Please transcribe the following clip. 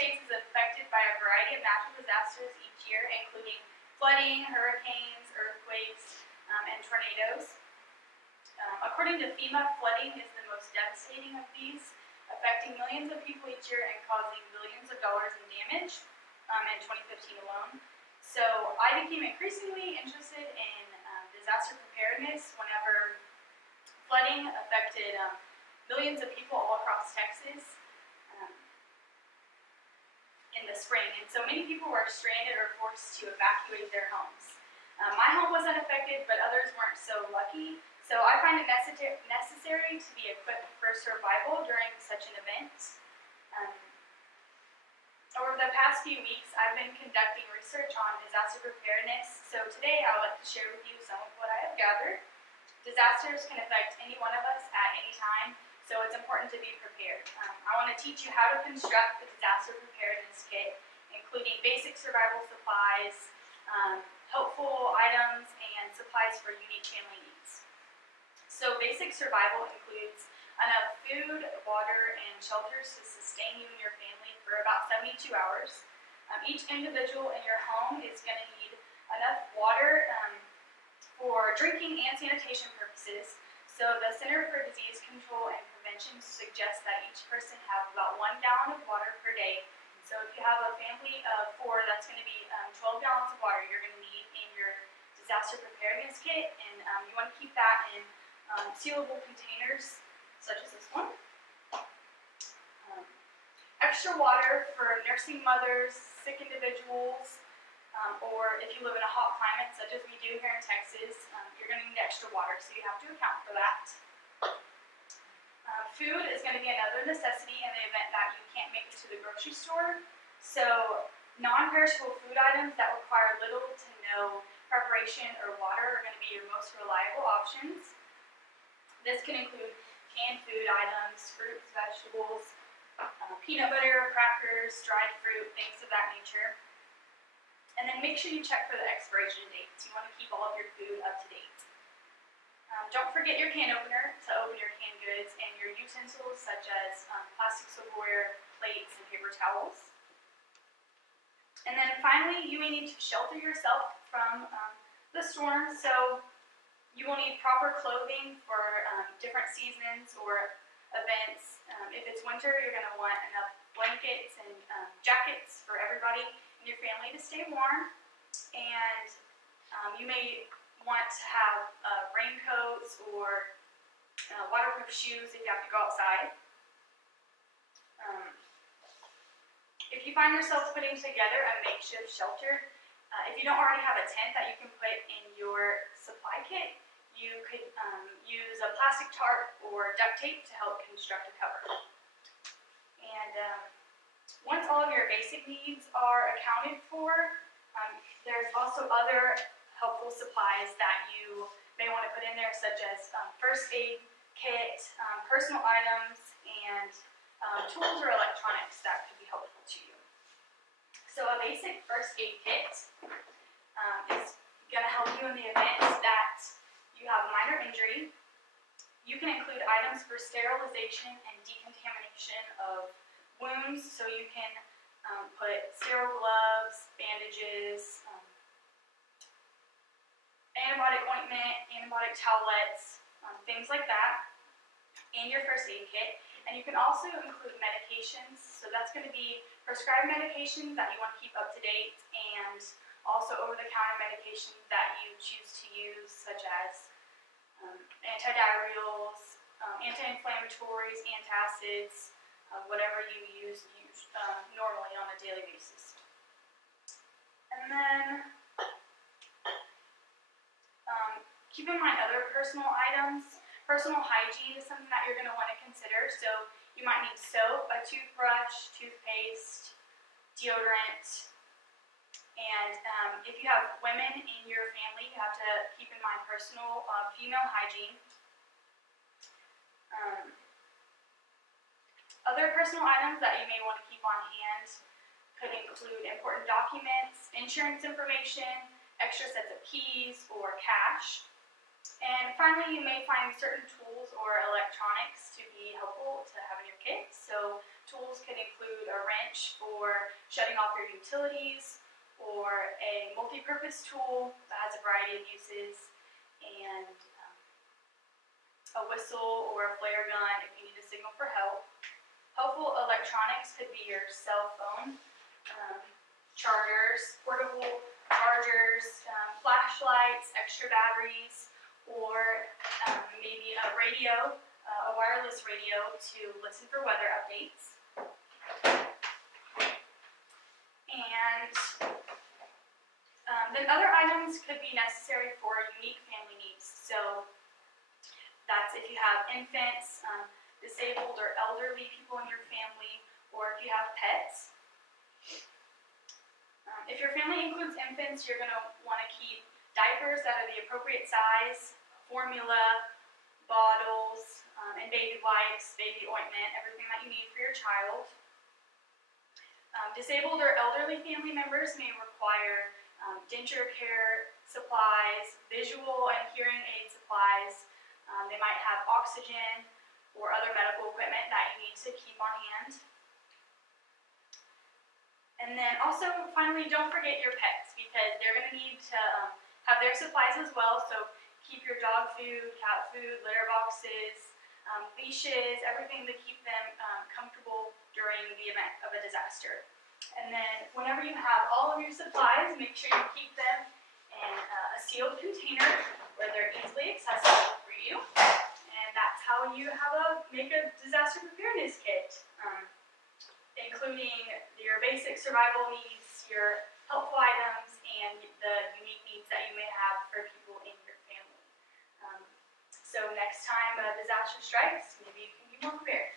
States is affected by a variety of natural disasters each year, including flooding, hurricanes, earthquakes, and tornadoes. According to FEMA, flooding is the most devastating of these, affecting millions of people each year and causing billions of dollars in damage in 2015 alone. So I became increasingly interested in disaster preparedness whenever flooding affected millions of people all across Texas in the spring. And so many people were stranded or forced to evacuate their homes. My home wasn't affected, but others weren't so lucky. So I find it necessary to be equipped for survival during such an event. Over the past few weeks, I've been conducting research on disaster preparedness. So today I would like to share with you some of what I have gathered. Disasters can affect any one of us at any time, so it's important to be prepared. I want to teach you how to construct the disaster preparedness kit, including basic survival supplies, helpful items, and supplies for unique family needs. So basic survival includes enough food, water, and shelters to sustain you and your family for about 72 hours. Each individual in your home is going to need enough water for drinking and sanitation purposes. So the Center for Disease Control and Prevention suggests that each person have about 1 gallon of water per day. So if you have a family of 4, that's going to be 12 gallons of water you're going to need in your disaster preparedness kit, and you want to keep that in sealable containers such as this one. Extra water for nursing mothers, sick individuals, or if you live in a hot climate such as we do here in Texas, you're going to need extra water, so you have to account for that. Food is going to be another necessity in the event that you can't make it to the grocery store. So non-perishable food items that require little to no preparation or water are going to be your most reliable options. This can include canned food items, fruits, vegetables, peanut butter, crackers, dried fruit, things of that nature. And then make sure you check for the expiration dates. You want to keep all of your food up to date. Don't forget your can opener to open your canned goods and your utensils such as plastic silverware, plates, and paper towels. And then finally, you may need to shelter yourself from the storm. So you will need proper clothing for different seasons or events. If it's winter, you're going to want enough blankets and jackets for everybody in your family to stay warm. And you may want to have raincoats or waterproof shoes if you have to go outside. If you find yourself putting together a makeshift shelter, if you don't already have a tent that you can put in your supply kit, you could use a plastic tarp or duct tape to help construct a cover. And once all of your basic needs are accounted for, there's also other helpful supplies that you may want to put in there, such as first aid kit, personal items, and tools or electronics that could be helpful to you. So a basic first aid kit is going to help you in the event that you have a minor injury. You can include items for sterilization and decontamination of wounds, so you can put sterile gloves, bandages, antibiotic ointment, antibiotic towelettes, things like that in your first aid kit. And you can also include medications, so that's going to be prescribed medications that you want to keep up to date, and also over-the-counter medications that you choose to use, such as antidiarrheals, anti-inflammatories, antacids, whatever you use normally on a daily basis. And then keep in mind other personal items. Personal hygiene is something that you're going to want to consider. So you might need soap, a toothbrush, toothpaste, deodorant. And if you have women in your family, you have to keep in mind personal female hygiene. Other personal items that you may want to keep on hand could include important documents, insurance information, extra sets of keys, or cash. And finally, you may find certain tools or electronics to be helpful to have in your kit. So tools can include a wrench for shutting off your utilities, or a multi-purpose tool that has a variety of uses, and a whistle or a flare gun if you need to signal for help. Helpful electronics could be your cell phone, chargers, portable chargers, flashlights, extra batteries, or maybe a radio, a wireless radio to listen for weather updates. And then other items could be necessary for unique family needs. So that's if you have infants, disabled or elderly people in your family, or if you have pets. If your family includes infants, you're going to want to keep diapers that are the appropriate size, formula, bottles, and baby wipes, baby ointment, everything that you need for your child. Disabled or elderly family members may require denture care supplies, visual and hearing aid supplies. They might have oxygen or other medical equipment that you need to keep on hand. And then also, finally, don't forget your pets, because they're going to need to have their supplies as well. So keep your dog food, cat food, litter boxes, leashes, everything to keep them comfortable during the event of a disaster. And then whenever you have all of your supplies, make sure you keep them in a sealed container where they're easily accessible for you. And that's how you make a disaster preparedness kit, including your basic survival needs, your helpful items, and the unique needs that you may have for people in your family. So next time a disaster strikes, maybe you can be more prepared.